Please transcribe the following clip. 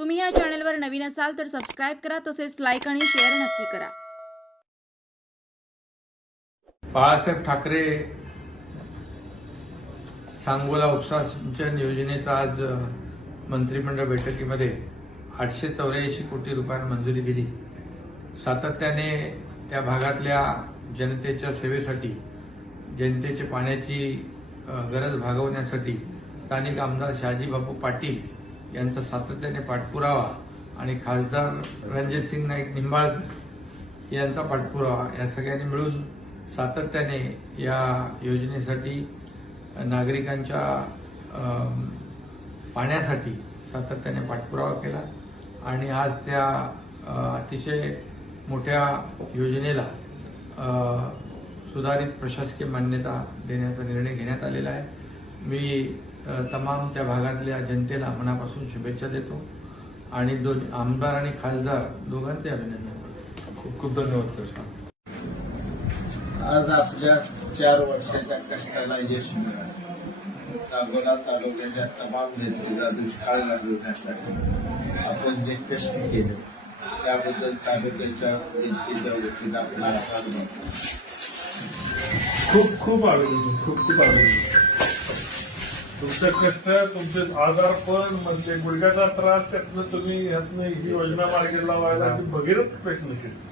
तुम्ही या चॅनलवर नवीन असाल तर सबस्क्राईब करा तसेच लाईक आणि शेअर नक्की करा. बाळासाहेब ठाकरे सांगोला उपसा सिंचन योजनेचा आज मंत्रिमंडळ बैठकीमध्ये आठशे चौऱ्याऐंशी कोटी रुपयांना मंजुरी दिली. सातत्याने त्या भागातल्या जनतेच्या सेवेसाठी जनतेची पाण्याची गरज भागवण्यासाठी स्थानिक आमदार शहाजी बापू पाटील यांचा सातत्याने पाठपुरावा आणि खासदार रणजितसिंग नाईक निंबाळकर यांचा पाठपुरावा या सगळ्यांनी मिळून सातत्याने या योजनेसाठी नागरिकांच्या पाण्यासाठी सातत्याने पाठपुरावा केला आणि आज त्या अतिशय मोठ्या योजनेला सुधारित प्रशासकीय मान्यता देण्याचा निर्णय घेण्यात आलेला आहे. मी तमाम त्या भागातल्या जनतेला मनापासून शुभेच्छा देतो. आणि दोन आमदार आणि खासदार दोघांचे अभिनंदन करतो. खूप खूप धन्यवाद सर. आज आपल्या चार वर्षाच्या कष्टाला यश मिळालं. सांगोला तालुक्याच्या तमाम नेत्रीला दुष्काळ घालवण्यासाठी आपण जे कष्ट केले त्याबद्दल तालुक्याच्या जनतेच्या वतीनं आपला आभार मानतो. खूप खूप आनंद खूप खूप आनंद. तुमचे कष्ट तुमचे आजारपण म्हणजे गुडघ्याचा त्रास त्यातनं तुम्ही ह्यातनं ही योजना मार्गी लावायला भगीरथ प्रश्न केले.